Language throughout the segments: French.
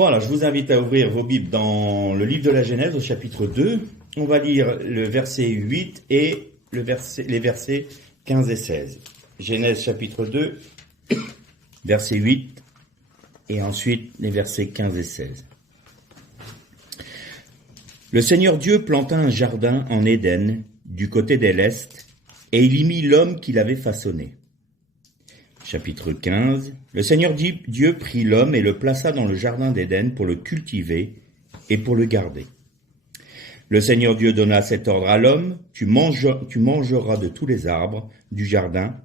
Bon, alors je vous invite à ouvrir vos Bibles dans le livre de la Genèse au chapitre 2. On va lire le verset 8 et les versets 15 et 16. Genèse chapitre 2, verset 8 et ensuite les versets 15 et 16. Le Seigneur Dieu planta un jardin en Éden, du côté de l'Est, et il y mit l'homme qu'il avait façonné. Chapitre 15. Le Seigneur Dieu prit l'homme et le plaça dans le jardin d'Éden pour le cultiver et pour le garder. Le Seigneur Dieu donna cet ordre à l'homme, tu mangeras de tous les arbres du jardin,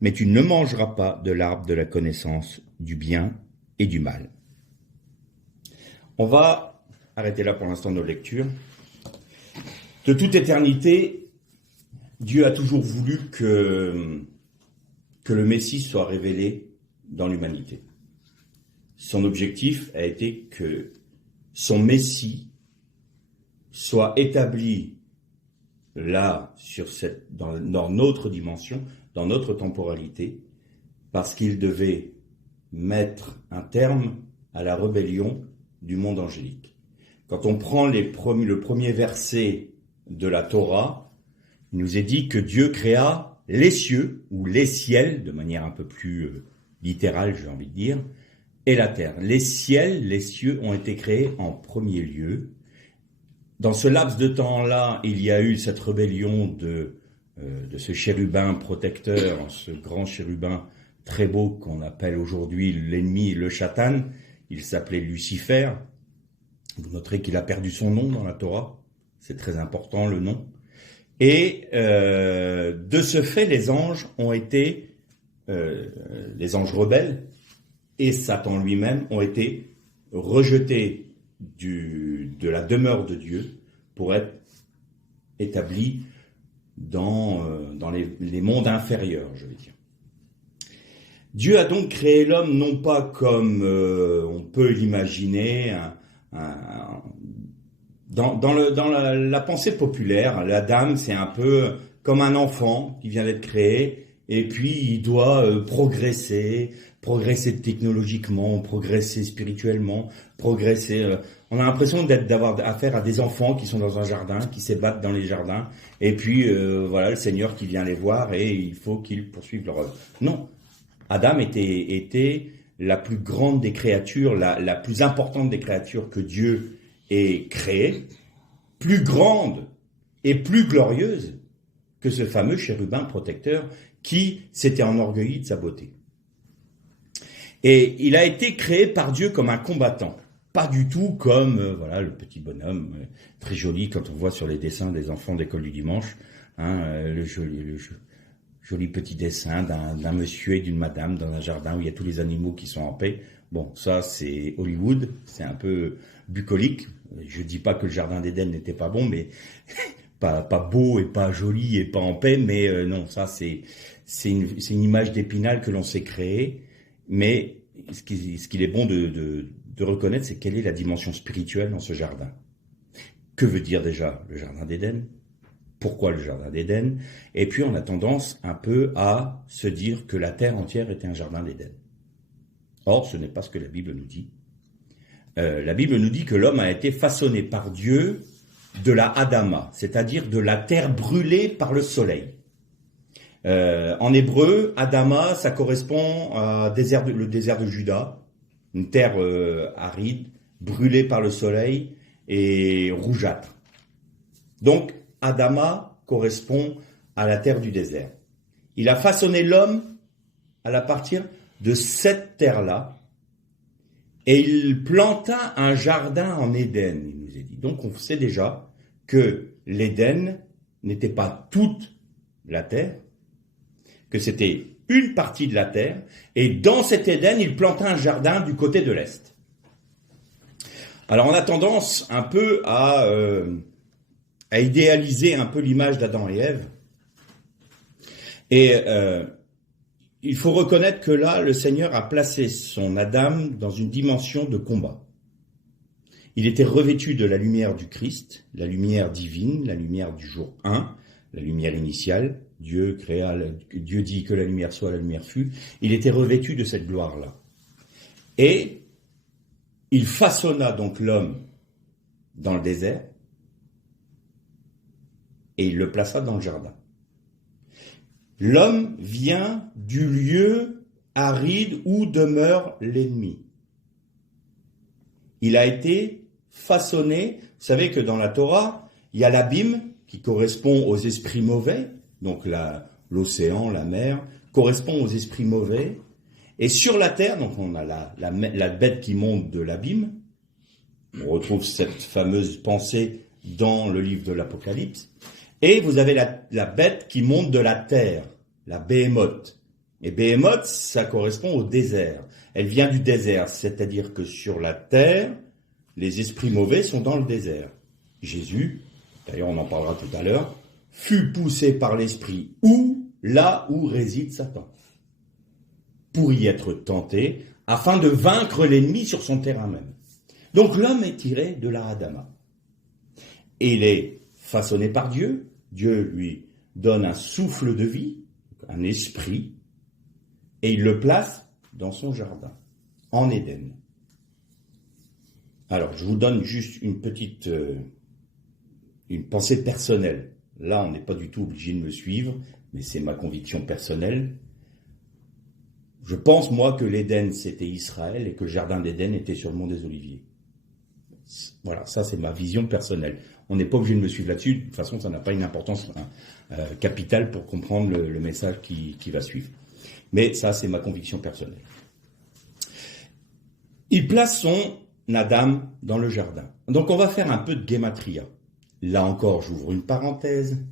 mais tu ne mangeras pas de l'arbre de la connaissance du bien et du mal. On va arrêter là pour l'instant nos lectures. De toute éternité, Dieu a toujours voulu que le Messie soit révélé dans l'humanité. Son objectif a été que son Messie soit établi là, dans notre dimension, dans notre temporalité, parce qu'il devait mettre un terme à la rébellion du monde angélique. Quand on prend le premier verset de la Torah, il nous est dit que Dieu créa les cieux, ou les ciels, de manière un peu plus littérale, j'ai envie de dire, et la terre. Les ciels, les cieux ont été créés en premier lieu. Dans ce laps de temps-là, il y a eu cette rébellion de ce chérubin protecteur, ce grand chérubin très beau qu'on appelle aujourd'hui l'ennemi, le Satan. Il s'appelait Lucifer. Vous noterez qu'il a perdu son nom dans la Torah. C'est très important, le nom. Et de ce fait, les anges ont été, les anges rebelles et Satan lui-même ont été rejetés de la demeure de Dieu pour être établis dans les mondes inférieurs, je vais dire. Dieu a donc créé l'homme non pas comme on peut l'imaginer, dans la pensée populaire, la dame, c'est un peu comme un enfant qui vient d'être créé, et puis il doit progresser technologiquement, progresser spirituellement, progresser. On a l'impression d'avoir affaire à des enfants qui sont dans un jardin, qui s'ébattent dans les jardins, et puis voilà le Seigneur qui vient les voir et il faut qu'ils poursuivent leur œuvre. Non, Adam était la plus grande des créatures, la plus importante des créatures que Dieu ait créée, plus grande et plus glorieuse que ce fameux chérubin protecteur qui s'était enorgueilli de sa beauté. Et il a été créé par Dieu comme un combattant, pas du tout comme le petit bonhomme très joli quand on voit sur les dessins des enfants d'école du dimanche, le joli petit dessin d'un monsieur et d'une madame dans un jardin où il y a tous les animaux qui sont en paix. Bon, ça c'est Hollywood, c'est un peu bucolique. Je dis pas que le jardin d'Éden n'était pas bon, mais pas beau et pas joli et pas en paix, mais non, ça c'est une image d'Épinal que l'on s'est créée. Mais ce qu'il est bon de reconnaître, c'est quelle est la dimension spirituelle dans ce jardin. Que veut dire déjà le jardin d'Éden ? Pourquoi le jardin d'Éden ? Et puis on a tendance un peu à se dire que la terre entière était un jardin d'Éden. Or, ce n'est pas ce que la Bible nous dit. La Bible nous dit que l'homme a été façonné par Dieu de la Adama, c'est-à-dire de la terre brûlée par le soleil. En hébreu, Adama, ça correspond à le désert de Juda, une terre aride, brûlée par le soleil et rougeâtre. Donc, Adama correspond à la terre du désert. Il a façonné l'homme à partir de cette terre-là, et il planta un jardin en Éden, il nous est dit. Donc on sait déjà que l'Éden n'était pas toute la terre, que c'était une partie de la terre, et dans cet Éden, il planta un jardin du côté de l'Est. Alors on a tendance un peu à idéaliser un peu l'image d'Adam et Ève, et il faut reconnaître que là, le Seigneur a placé son Adam dans une dimension de combat. Il était revêtu de la lumière du Christ, la lumière divine, la lumière du jour 1, la lumière initiale. Dieu dit que la lumière soit, la lumière fut. Il était revêtu de cette gloire-là. Et Il façonna donc l'homme dans le désert et il le plaça dans le jardin. L'homme vient du lieu aride où demeure l'ennemi. Il a été façonné. Vous savez que dans la Torah, il y a l'abîme qui correspond aux esprits mauvais, donc l'océan, la mer, correspond aux esprits mauvais. Et sur la terre, donc on a la bête qui monte de l'abîme. On retrouve cette fameuse pensée dans le livre de l'Apocalypse. Et vous avez la bête qui monte de la terre, la Béhémoth. Et Béhémoth, ça correspond au désert. Elle vient du désert, c'est-à-dire que sur la terre, les esprits mauvais sont dans le désert. Jésus, d'ailleurs on en parlera tout à l'heure, fut poussé par l'esprit là où réside Satan, pour y être tenté, afin de vaincre l'ennemi sur son terrain même. Donc l'homme est tiré de la Adama. Et il est façonné par Dieu. Dieu lui donne un souffle de vie, un esprit, et il le place dans son jardin, en Éden. Alors, je vous donne juste une petite une pensée personnelle. Là, on n'est pas du tout obligé de me suivre, mais c'est ma conviction personnelle. Je pense, moi, que l'Éden, c'était Israël et que le jardin d'Éden était sur le mont des Oliviers. Voilà, ça, c'est ma vision personnelle. On n'est pas obligé de me suivre là-dessus. De toute façon, ça n'a pas une importance capitale pour comprendre le message qui va suivre. Mais ça, c'est ma conviction personnelle. Il place son Adam dans le jardin. Donc, on va faire un peu de guématria. Là encore, j'ouvre une parenthèse,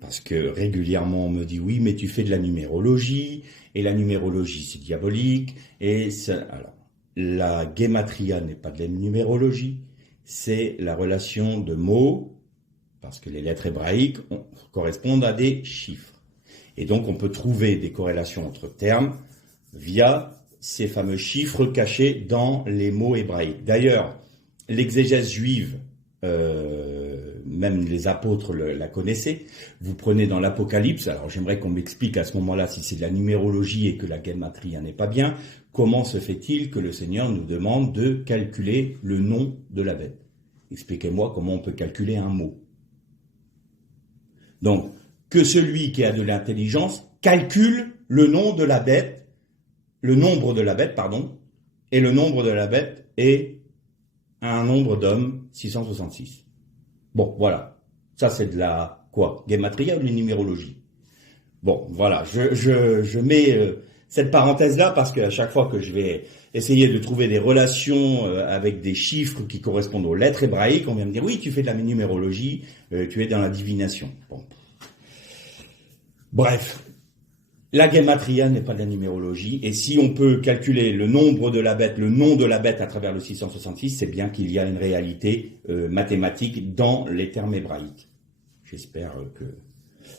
parce que régulièrement, on me dit, oui, mais tu fais de la numérologie, et la numérologie, c'est diabolique, alors, la guématria n'est pas de la numérologie, c'est la relation de mots, parce que les lettres hébraïques correspondent à des chiffres. Et donc, on peut trouver des corrélations entre termes via ces fameux chiffres cachés dans les mots hébraïques. D'ailleurs, l'exégèse juive, même les apôtres la connaissaient. Vous prenez dans l'Apocalypse, alors j'aimerais qu'on m'explique à ce moment-là si c'est de la numérologie et que la guématria n'est pas bien, comment se fait-il que le Seigneur nous demande de calculer le nom de la bête? Expliquez-moi comment on peut calculer un mot. Donc, que celui qui a de l'intelligence calcule le nom de la bête, le nombre de la bête, pardon, et le nombre de la bête est un nombre d'hommes, 666. Bon, voilà. Ça, c'est de la, quoi? Guématria ou de la numérologie? Bon, voilà. Je mets cette parenthèse-là parce qu'à chaque fois que je vais essayer de trouver des relations avec des chiffres qui correspondent aux lettres hébraïques, on vient me dire, oui, tu fais de la numérologie, tu es dans la divination. Bon. Bref. La guématria n'est pas de la numérologie, et si on peut calculer le nombre de la bête, le nom de la bête à travers le 666, c'est bien qu'il y a une réalité mathématique dans les termes hébraïques. J'espère que...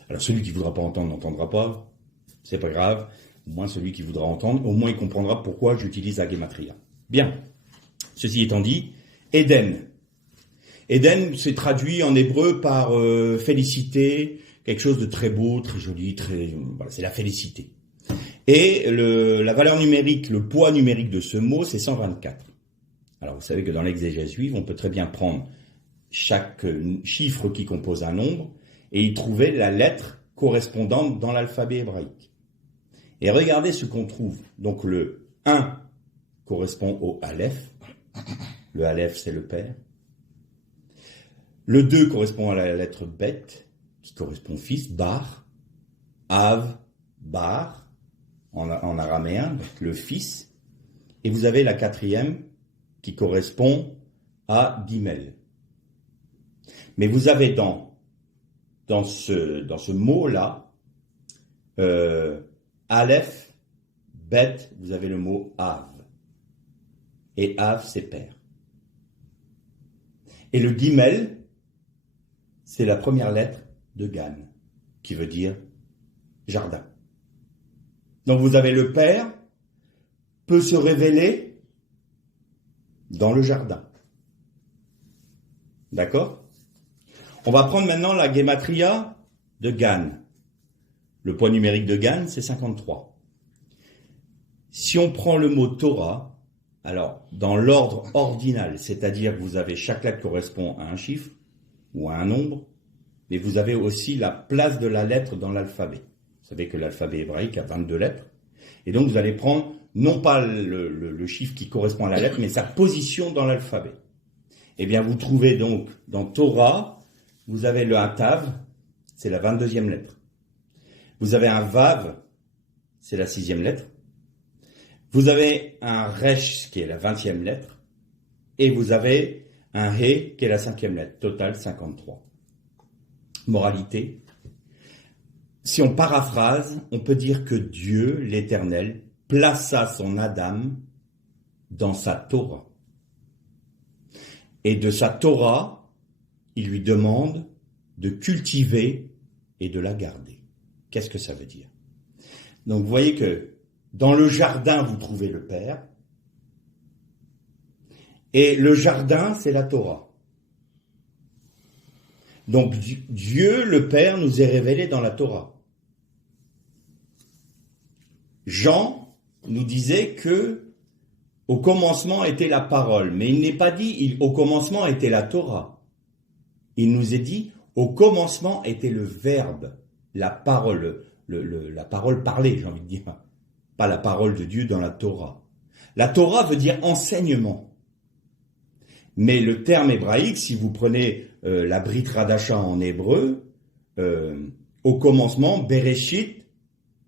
Alors celui qui voudra pas entendre n'entendra pas, c'est pas grave. Au moins celui qui voudra entendre, au moins il comprendra pourquoi j'utilise la guématria. Bien. Ceci étant dit, Éden. Éden, c'est traduit en hébreu par félicité, quelque chose de très beau, très joli, voilà, c'est la félicité. Et la valeur numérique, le poids numérique de ce mot, c'est 124. Alors vous savez que dans l'exégèse juive, on peut très bien prendre chaque chiffre qui compose un nombre et y trouver la lettre correspondante dans l'alphabet hébraïque. Et regardez ce qu'on trouve. Donc le 1 correspond au Aleph. Le Aleph, c'est le Père. Le 2 correspond à la lettre Bet, qui correspond fils, Bar, Av, Bar, en araméen, donc le fils. Et vous avez la 4e qui correspond à Gimel. Mais vous avez dans ce mot-là, Aleph, Bet, vous avez le mot Av. Et Av, c'est père. Et le Gimel, c'est la première lettre de Gan, qui veut dire jardin. Donc vous avez le Père peut se révéler dans le jardin. D'accord? On va prendre maintenant la guématria de Gan. Le poids numérique de Gan, c'est 53. Si on prend le mot Torah, Alors, dans l'ordre ordinal, c'est-à-dire que vous avez chaque lettre correspond à un chiffre ou à un nombre, mais vous avez aussi la place de la lettre dans l'alphabet. Vous savez que l'alphabet hébraïque a 22 lettres. Et donc, vous allez prendre non pas le chiffre qui correspond à la lettre, mais sa position dans l'alphabet. Eh bien, vous trouvez donc dans Torah, vous avez le Tav, c'est la 22e lettre. Vous avez un Vav, c'est la 6e lettre. Vous avez un Resh, qui est la 20e lettre. Et vous avez un He, qui est la 5e lettre. Total, 53. Moralité. Si on paraphrase, on peut dire que Dieu, l'Éternel, plaça son Adam dans sa Torah. Et de sa Torah, il lui demande de cultiver et de la garder. Qu'est-ce que ça veut dire? Donc vous voyez que dans le jardin, vous trouvez le Père. Et le jardin, c'est la Torah. Donc Dieu, le Père, nous est révélé dans la Torah. Jean nous disait que au commencement était la parole, mais il n'est pas dit au commencement était la Torah. Il nous est dit au commencement était le Verbe, la parole, la parole parlée, j'ai envie de dire, pas la parole de Dieu dans la Torah. La Torah veut dire enseignement. Mais le terme hébraïque, si vous prenez la Brit Hadasha en hébreu, au commencement, Bereshit,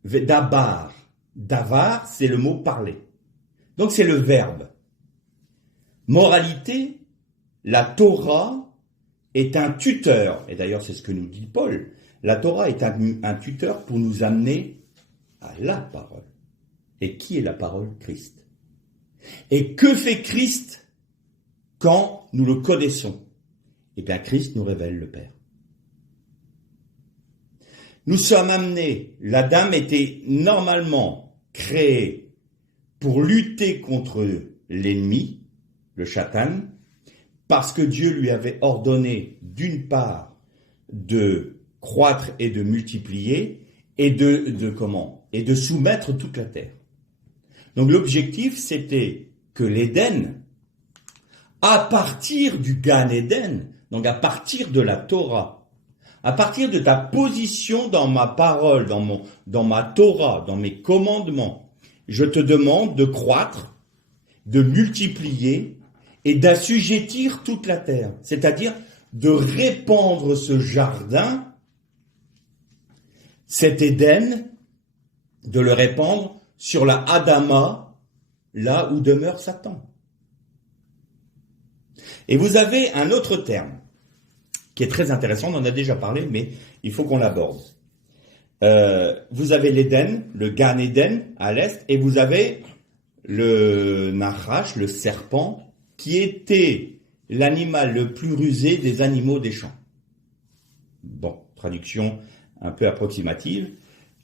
Dabar. Davar, c'est le mot parler. Donc c'est le verbe. Moralité, la Torah est un tuteur. Et d'ailleurs, c'est ce que nous dit Paul. La Torah est un tuteur pour nous amener à la parole. Et qui est la parole? Christ. Et que fait Christ quand nous le connaissons? Eh bien, Christ nous révèle le Père. Nous sommes amenés, l'Adam était normalement créé pour lutter contre l'ennemi, le Satan, parce que Dieu lui avait ordonné d'une part de croître et de multiplier et et de soumettre toute la terre. Donc l'objectif c'était que l'Éden, à partir du Gan Eden, donc à partir de la Torah, à partir de ta position dans ma parole, dans ma Torah, dans mes commandements, je te demande de croître, de multiplier et d'assujettir toute la terre. C'est-à-dire de répandre ce jardin, cet Éden, de le répandre sur la Adama, là où demeure Satan. Et vous avez un autre terme qui est très intéressant, on en a déjà parlé, mais il faut qu'on l'aborde. Vous avez l'Éden, le Gan Eden à l'est, et vous avez le Nachash, le serpent, qui était l'animal le plus rusé des animaux des champs. Bon, traduction un peu approximative.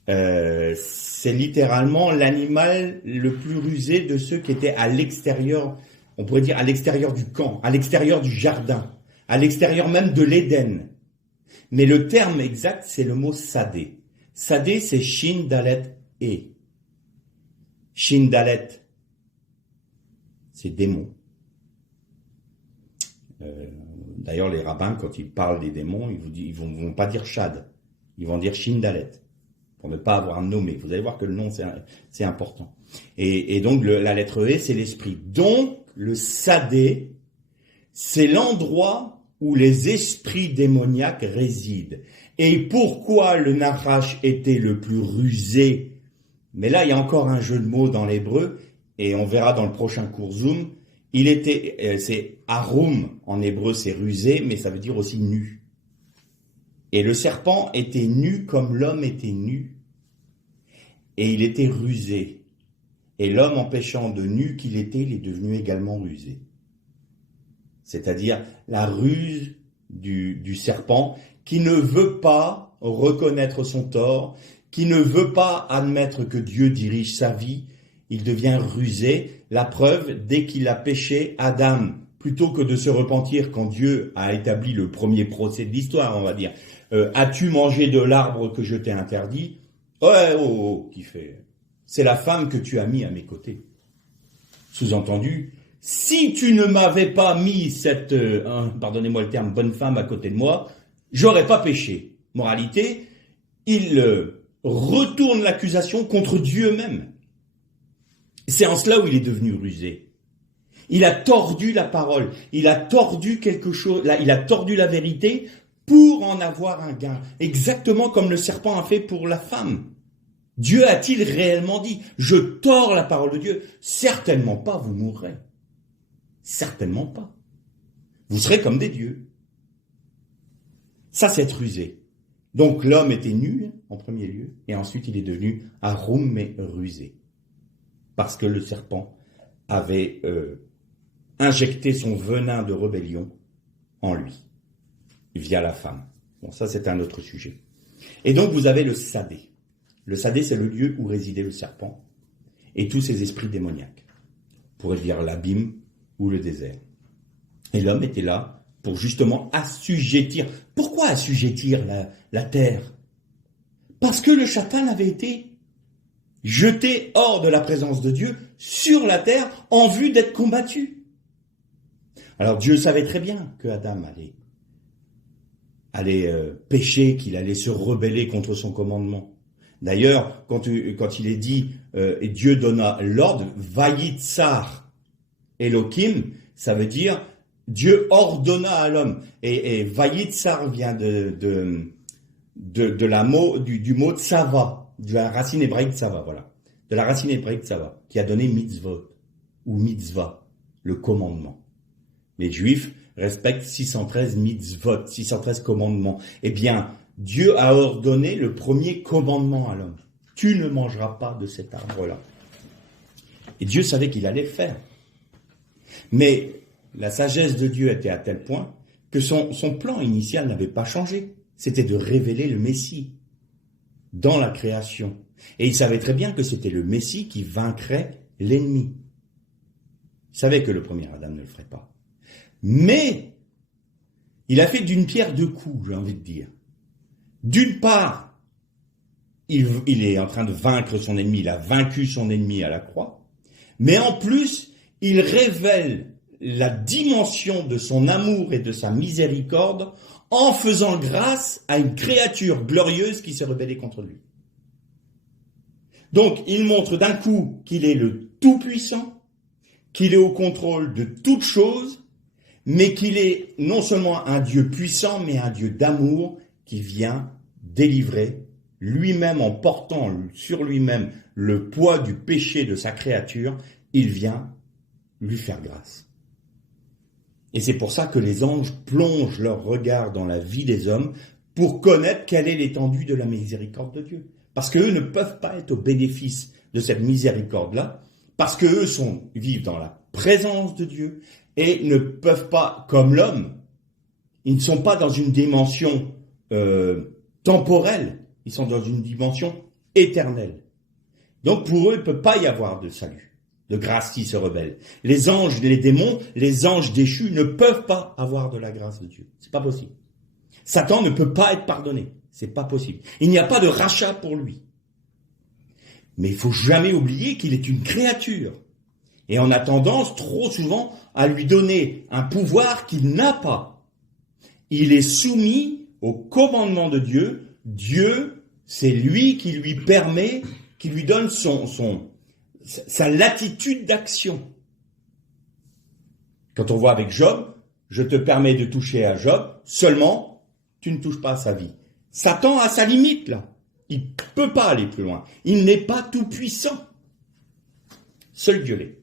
C'est littéralement l'animal le plus rusé de ceux qui étaient à l'extérieur, on pourrait dire à l'extérieur du camp, à l'extérieur du jardin, à l'extérieur même de l'Éden. Mais le terme exact, c'est le mot sadé. Sadé, c'est Shin, Dalet, E. Shin, Dalet, c'est démon. D'ailleurs, les rabbins, quand ils parlent des démons, ils vont pas dire Shad, ils vont dire Shin, Dalet, pour ne pas avoir nommé. Vous allez voir que le nom, c'est important. Et donc, la lettre E, c'est l'esprit. Donc, le sadé, c'est l'endroit où les esprits démoniaques résident. Et pourquoi le Nachash était le plus rusé? Mais là, il y a encore un jeu de mots dans l'hébreu, et on verra dans le prochain cours Zoom. C'est Arum, en hébreu c'est rusé, mais ça veut dire aussi nu. Et le serpent était nu comme l'homme était nu, et il était rusé. Et l'homme, empêchant de nu qu'il était, il est devenu également rusé. C'est-à-dire la ruse du serpent qui ne veut pas reconnaître son tort, qui ne veut pas admettre que Dieu dirige sa vie, il devient rusé. La preuve, dès qu'il a péché, Adam, plutôt que de se repentir quand Dieu a établi le premier procès de l'histoire, on va dire, as-tu mangé de l'arbre que je t'ai interdit? Ouais, qui fait, c'est la femme que tu as mis à mes côtés. Sous-entendu, si tu ne m'avais pas mis cette, pardonnez-moi le terme, bonne femme à côté de moi, j'aurais pas péché. Moralité, il retourne l'accusation contre Dieu même. C'est en cela où il est devenu rusé. Il a tordu la parole, il a tordu quelque chose, il a tordu la vérité pour en avoir un gain. Exactement comme le serpent a fait pour la femme. Dieu a-t-il réellement dit, je tords la parole de Dieu? Certainement pas, vous mourrez. Certainement pas. Vous serez comme des dieux. Ça, c'est être rusé. Donc l'homme était nu en premier lieu, et ensuite il est devenu arum mais rusé. Parce que le serpent avait injecté son venin de rébellion en lui, via la femme. Bon, ça c'est un autre sujet. Et donc vous avez le Sadé. Le Sadé, c'est le lieu où résidait le serpent et tous ses esprits démoniaques. On pourrait dire l'abîme ou le désert. Et l'homme était là pour justement assujettir. Pourquoi assujettir la terre? Parce que le Satan avait été jeté hors de la présence de Dieu sur la terre en vue d'être combattu. Alors Dieu savait très bien que Adam allait pécher, qu'il allait se rebeller contre son commandement. D'ailleurs, quand il est dit, et Dieu donna l'ordre, Vayitzar Elohim, ça veut dire Dieu ordonna à l'homme. Et Vayitzar vient du mot tsava, de la racine hébraïque tsava, voilà. De la racine hébraïque tsava, qui a donné mitzvot, ou mitzvah, le commandement. Les Juifs respectent 613 mitzvot, 613 commandements. Eh bien, Dieu a ordonné le premier commandement à l'homme. Tu ne mangeras pas de cet arbre-là. Et Dieu savait qu'il allait le faire. Mais la sagesse de Dieu était à tel point que son plan initial n'avait pas changé. C'était de révéler le Messie dans la création. Et il savait très bien que c'était le Messie qui vaincrait l'ennemi. Il savait que le premier Adam ne le ferait pas. Mais il a fait d'une pierre deux coups, j'ai envie de dire. D'une part, il est en train de vaincre son ennemi, il a vaincu son ennemi à la croix, mais en plus, il révèle la dimension de son amour et de sa miséricorde en faisant grâce à une créature glorieuse qui s'est rebellée contre lui. Donc, il montre d'un coup qu'il est le Tout-Puissant, qu'il est au contrôle de toutes choses, mais qu'il est non seulement un Dieu puissant, mais un Dieu d'amour qui vient délivrer lui-même en portant sur lui-même le poids du péché de sa créature, il vient lui faire grâce. Et c'est pour ça que les anges plongent leur regard dans la vie des hommes pour connaître quelle est l'étendue de la miséricorde de Dieu. Parce qu'eux ne peuvent pas être au bénéfice de cette miséricorde-là, parce qu'eux vivent dans la présence de Dieu et ne peuvent pas, comme l'homme, ils ne sont pas dans une dimension temporelle, ils sont dans une dimension éternelle. Donc pour eux, il ne peut pas y avoir de salut, de grâce qui se rebelle. Les anges, les démons, les anges déchus ne peuvent pas avoir de la grâce de Dieu. C'est pas possible. Satan ne peut pas être pardonné. C'est pas possible. Il n'y a pas de rachat pour lui. Mais il faut jamais oublier qu'il est une créature. Et on a tendance trop souvent à lui donner un pouvoir qu'il n'a pas. Il est soumis au commandement de Dieu. Dieu, c'est lui qui lui permet, qui lui donne sa latitude d'action. Quand on voit avec Job, je te permets de toucher à Job, seulement tu ne touches pas à sa vie. Satan a sa limite là. Il ne peut pas aller plus loin. Il n'est pas tout puissant. Seul Dieu l'est.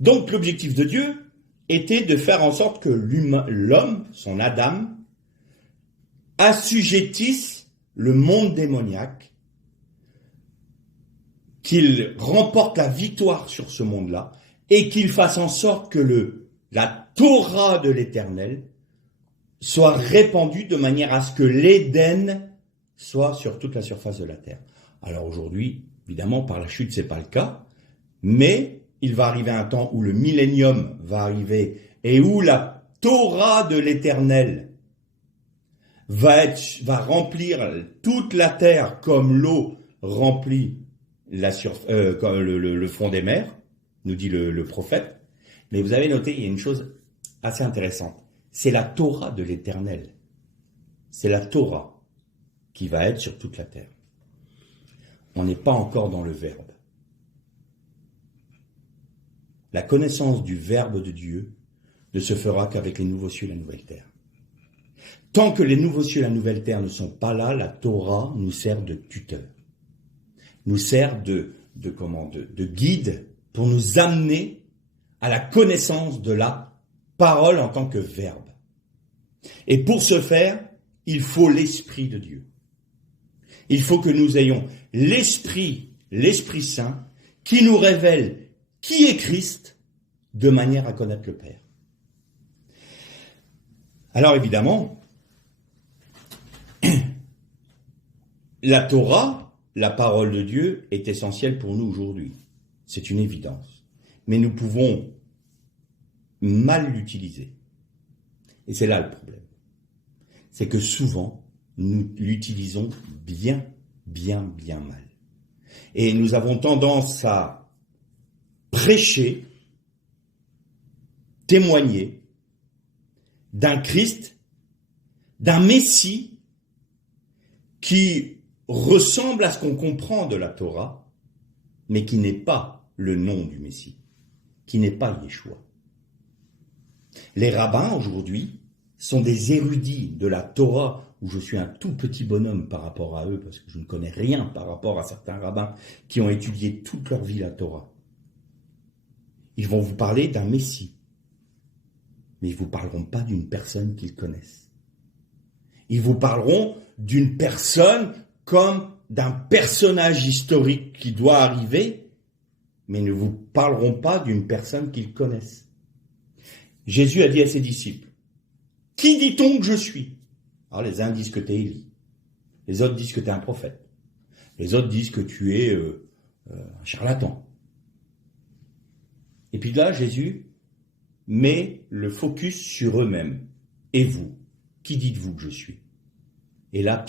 Donc l'objectif de Dieu était de faire en sorte que l'homme, son Adam, assujettisse le monde démoniaque, qu'il remporte la victoire sur ce monde-là et qu'il fasse en sorte que la Torah de l'Éternel soit répandue de manière à ce que l'Éden soit sur toute la surface de la terre. Alors aujourd'hui, évidemment, par la chute, c'est pas le cas, mais il va arriver un temps où le millénium va arriver et où la Torah de l'Éternel va remplir toute la terre comme l'eau remplit comme le fond des mers, nous dit le prophète. Mais vous avez noté, il y a une chose assez intéressante. C'est la Torah de l'Éternel. C'est la Torah qui va être sur toute la terre. On n'est pas encore dans le Verbe. La connaissance du Verbe de Dieu ne se fera qu'avec les nouveaux cieux et la nouvelle terre. Tant que les nouveaux cieux et la nouvelle terre ne sont pas là, la Torah nous sert de tuteur. Nous sert de guide pour nous amener à la connaissance de la parole en tant que verbe. Et pour ce faire, il faut l'Esprit de Dieu. Il faut que nous ayons l'Esprit Saint, qui nous révèle qui est Christ, de manière à connaître le Père. Alors évidemment, la Torah, la parole de Dieu, est essentielle pour nous aujourd'hui. C'est une évidence. Mais nous pouvons mal l'utiliser. Et c'est là le problème. C'est que souvent, nous l'utilisons bien mal. Et nous avons tendance à prêcher, témoigner d'un Christ, d'un Messie qui ressemble à ce qu'on comprend de la Torah, mais qui n'est pas le nom du Messie, qui n'est pas Yeshua. Les rabbins aujourd'hui sont des érudits de la Torah, où je suis un tout petit bonhomme par rapport à eux, parce que je ne connais rien par rapport à certains rabbins qui ont étudié toute leur vie la Torah. Ils vont vous parler d'un Messie, mais ils ne vous parleront pas d'une personne qu'ils connaissent. Ils vous parleront d'une personne comme d'un personnage historique qui doit arriver, mais ne vous parleront pas d'une personne qu'ils connaissent. Jésus a dit à ses disciples, « Qui dit-on que je suis ?» Alors les uns disent que tu es Élie, les autres disent que tu es un prophète, les autres disent que tu es un charlatan. Et puis là, Jésus met le focus sur eux-mêmes. Et vous, qui dites-vous que je suis ? Et là,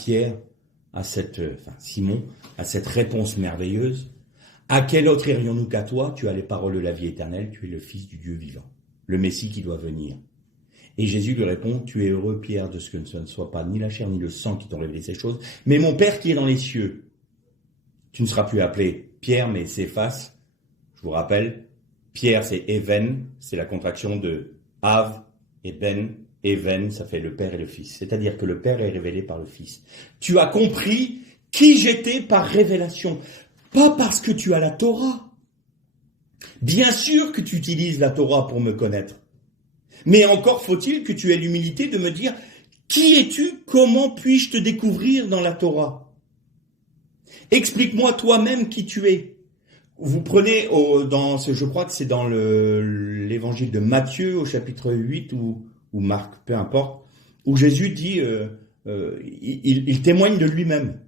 Simon a cette réponse merveilleuse. À quel autre irions-nous qu'à toi ? Tu as les paroles de la vie éternelle, tu es le Fils du Dieu vivant, le Messie qui doit venir. Et Jésus lui répond, tu es heureux, Pierre, de ce que ce ne soit pas ni la chair ni le sang qui t'ont révélé ces choses, mais mon Père qui est dans les cieux. Tu ne seras plus appelé Pierre, mais Céphas. Je vous rappelle, Pierre, c'est Even, c'est la contraction de Av et Ben. Even, ça fait le Père et le Fils. C'est-à-dire que le Père est révélé par le Fils. Tu as compris qui j'étais par révélation, pas parce que tu as la Torah. Bien sûr que tu utilises la Torah pour me connaître. Mais encore faut-il que tu aies l'humilité de me dire « Qui es-tu ? Comment puis-je te découvrir dans la Torah ?» Explique-moi toi-même qui tu es. Vous prenez, je crois que c'est dans l'évangile de Matthieu au chapitre 8 ou Marc, peu importe, où Jésus dit, il témoigne de lui-même.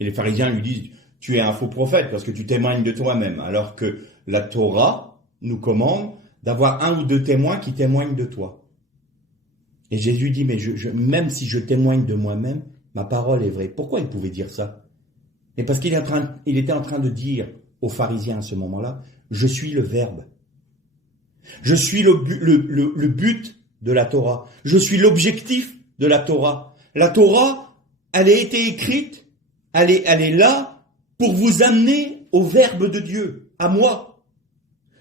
Et les pharisiens lui disent « Tu es un faux prophète parce que tu témoignes de toi-même. » Alors que la Torah nous commande d'avoir un ou deux témoins qui témoignent de toi. Et Jésus dit, mais même si je témoigne de moi-même, ma parole est vraie. Pourquoi il pouvait dire ça ? Et parce qu'il était en train de dire aux pharisiens à ce moment-là, je suis le Verbe. Je suis le but de la Torah. Je suis l'objectif de la Torah. La Torah, elle a été écrite, elle est là pour vous amener au Verbe de Dieu, à moi.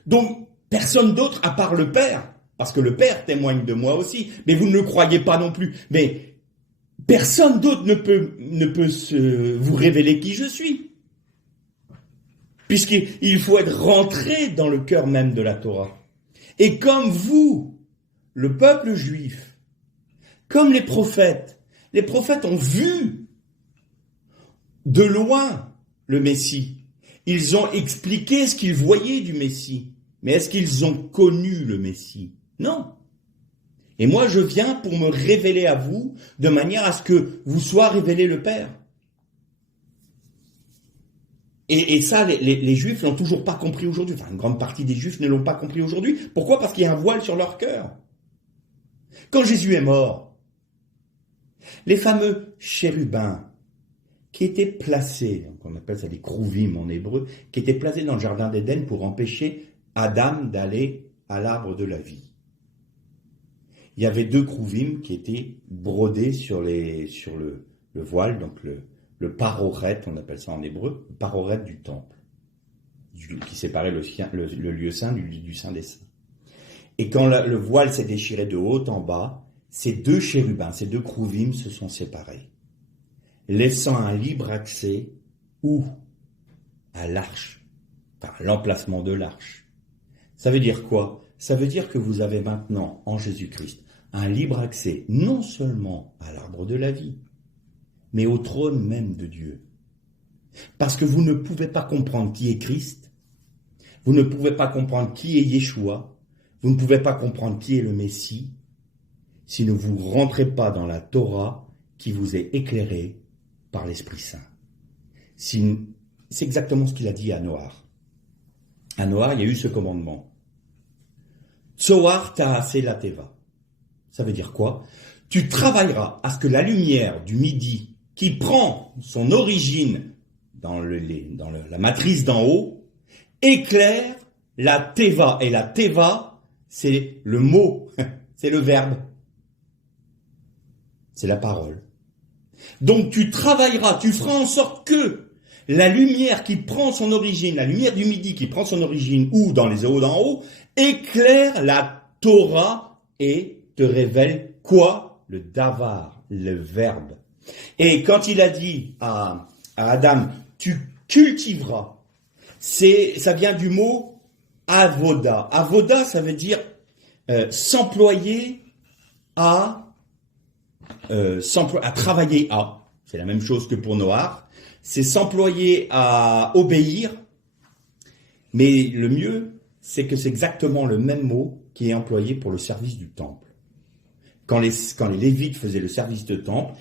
Donc, personne d'autre à part le Père, parce que le Père témoigne de moi aussi, mais vous ne le croyez pas non plus. Mais personne d'autre ne peut vous révéler qui je suis. Puisqu'il faut être rentré dans le cœur même de la Torah. Et comme vous, le peuple juif, comme les prophètes ont vu de loin le Messie. Ils ont expliqué ce qu'ils voyaient du Messie. Mais est-ce qu'ils ont connu le Messie ? Non. Et moi, je viens pour me révéler à vous, de manière à ce que vous soit révélé le Père. Et ça, les Juifs l'ont toujours pas compris aujourd'hui. Enfin, une grande partie des Juifs ne l'ont pas compris aujourd'hui. Pourquoi ? Parce qu'il y a un voile sur leur cœur. Quand Jésus est mort, les fameux chérubins qui étaient placés, on appelle ça des krouvim en hébreu, qui étaient placés dans le jardin d'Éden pour empêcher Adam d'aller à l'arbre de la vie. Il y avait 2 krouvim qui étaient brodés sur le voile, donc le paroret, on appelle ça en hébreu, le paroret du temple, qui séparait le lieu saint du saint des saints. Et quand le voile s'est déchiré de haut en bas, ces 2 chérubins, ces 2 krouvim se sont séparés, laissant un libre accès où? À l'arche, enfin l'emplacement de l'arche. Ça veut dire quoi? Ça veut dire que vous avez maintenant, en Jésus-Christ, un libre accès non seulement à l'arbre de la vie, mais au trône même de Dieu. Parce que vous ne pouvez pas comprendre qui est Christ, vous ne pouvez pas comprendre qui est Yeshua, vous ne pouvez pas comprendre qui est le Messie, si vous ne rentrez pas dans la Torah qui vous est éclairée par l'Esprit Saint. C'est exactement ce qu'il a dit à Noach. À Noach, il y a eu ce commandement. Tzoar ta'aseh la teva. Ça veut dire quoi? Tu travailleras à ce que la lumière du midi, qui prend son origine dans la matrice d'en haut, éclaire la teva. Et la teva, c'est le mot, c'est le verbe. C'est la parole. Donc tu travailleras, tu feras en sorte que la lumière qui prend son origine, la lumière du midi qui prend son origine ou dans les eaux d'en haut, éclaire la Torah et te révèle quoi? Le davar, le verbe. Et quand il a dit à Adam, tu cultiveras, ça vient du mot avoda. Avoda, ça veut dire s'employer à travailler à. C'est la même chose que pour Noach. C'est s'employer à obéir. Mais le mieux, c'est que c'est exactement le même mot qui est employé pour le service du temple. Quand les Lévites faisaient le service de temple,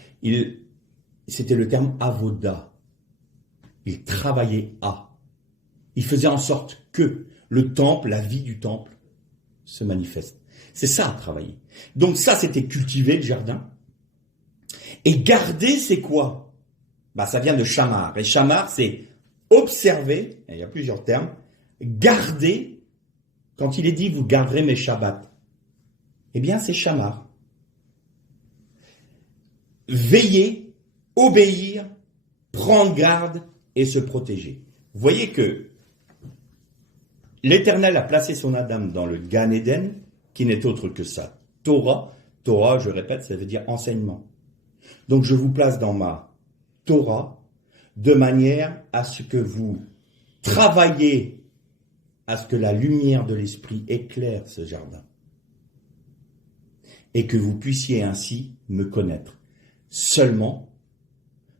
c'était le terme avoda. Ils travaillaient à. Ils faisaient en sorte que le temple, la vie du temple, se manifeste. C'est ça, travailler. Donc ça, c'était cultiver le jardin. Et garder, c'est quoi? Ça vient de shamar. Et shamar, c'est observer, et il y a plusieurs termes, garder, quand il est dit, vous garderez mes shabbats, eh bien, c'est shamar. Veiller, obéir, prendre garde et se protéger. Vous voyez que l'Éternel a placé son Adam dans le Gan Eden, qui n'est autre que ça. Torah, je répète, ça veut dire enseignement. Donc je vous place dans ma Torah de manière à ce que vous travaillez à ce que la lumière de l'Esprit éclaire ce jardin et que vous puissiez ainsi me connaître. Seulement,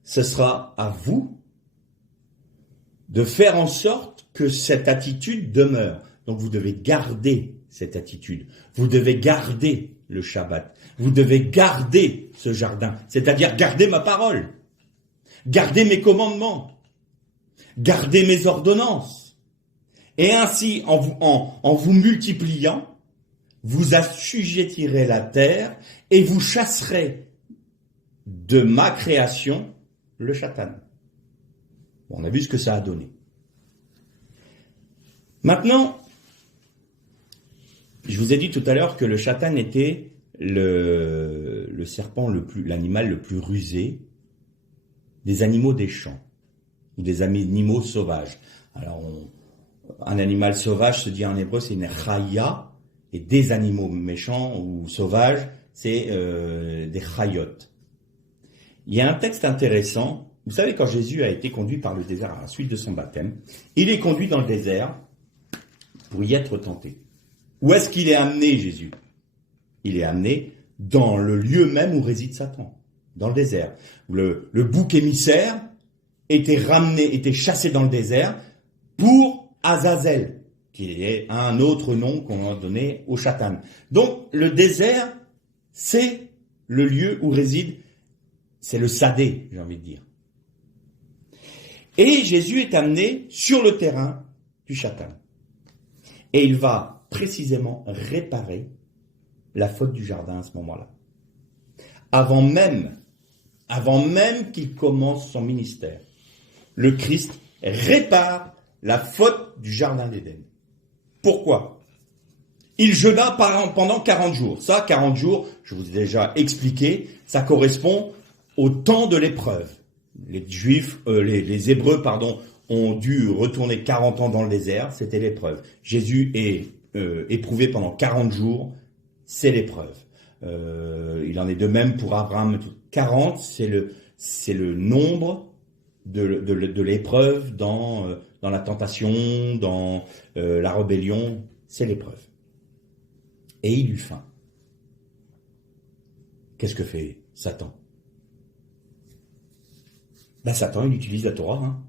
ce sera à vous de faire en sorte que cette attitude demeure. Donc vous devez garder cette attitude. Vous devez garder le Shabbat. Vous devez garder ce jardin. C'est-à-dire garder ma parole. Garder mes commandements. Garder mes ordonnances. Et ainsi, en vous multipliant, vous assujettirez la terre et vous chasserez de ma création le Satan. Bon, on a vu ce que ça a donné. Maintenant, je vous ai dit tout à l'heure que le Satan était le serpent l'animal le plus rusé des animaux des champs ou des animaux sauvages. Alors, un animal sauvage se dit en hébreu, c'est une chaya, et des animaux méchants ou sauvages, c'est des chayot. Il y a un texte intéressant. Vous savez, quand Jésus a été conduit par le désert à la suite de son baptême, il est conduit dans le désert pour y être tenté. Où est-ce qu'il est amené, Jésus? Il est amené dans le lieu même où réside Satan, dans le désert. Le bouc émissaire était chassé dans le désert pour Azazel, qui est un autre nom qu'on a donné au Satan. Donc, le désert, c'est le lieu où réside, c'est le Sadé, j'ai envie de dire. Et Jésus est amené sur le terrain du Satan. Et il va précisément réparer la faute du jardin à ce moment-là. Avant même avant même qu'il commence son ministère. Le Christ répare la faute du jardin d'Éden. Pourquoi ? Il jeûna pendant 40 jours. Ça, 40 jours, je vous ai déjà expliqué, ça correspond au temps de l'épreuve. Les Hébreux, ont dû retourner 40 ans dans le désert, c'était l'épreuve. Jésus est éprouvé pendant 40 jours, c'est l'épreuve. Il en est de même pour Abraham. 40, c'est le nombre de l'épreuve dans la tentation, dans la rébellion, c'est l'épreuve. Et il eut faim. Qu'est-ce que fait Satan ? Satan, il utilise la Torah.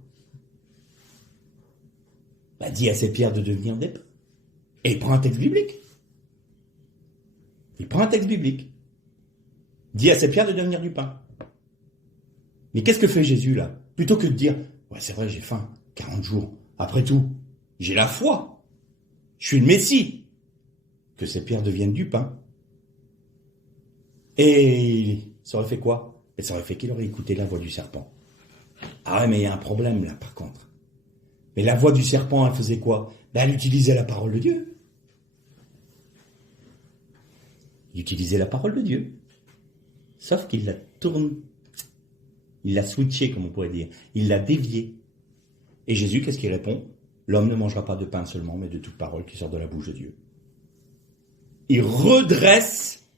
Dit à ces pierres de devenir des pains. Et il prend un texte biblique. Dit à ces pierres de devenir du pain. Mais qu'est-ce que fait Jésus là ? Plutôt que de dire, ouais c'est vrai j'ai faim, 40 jours, après tout, j'ai la foi, je suis le Messie, que ces pierres deviennent du pain. Et ça aurait fait quoi ? Et ça aurait fait qu'il aurait écouté la voix du serpent. Ah ouais, mais il y a un problème là par contre. Mais la voix du serpent, elle faisait quoi ? Elle utilisait la parole de Dieu. Il utilisait la parole de Dieu. Sauf qu'il la tourne, il l'a switché, comme on pourrait dire. Il l'a dévié. Et Jésus, qu'est-ce qu'il répond ? L'homme ne mangera pas de pain seulement, mais de toute parole qui sort de la bouche de Dieu. Il redresse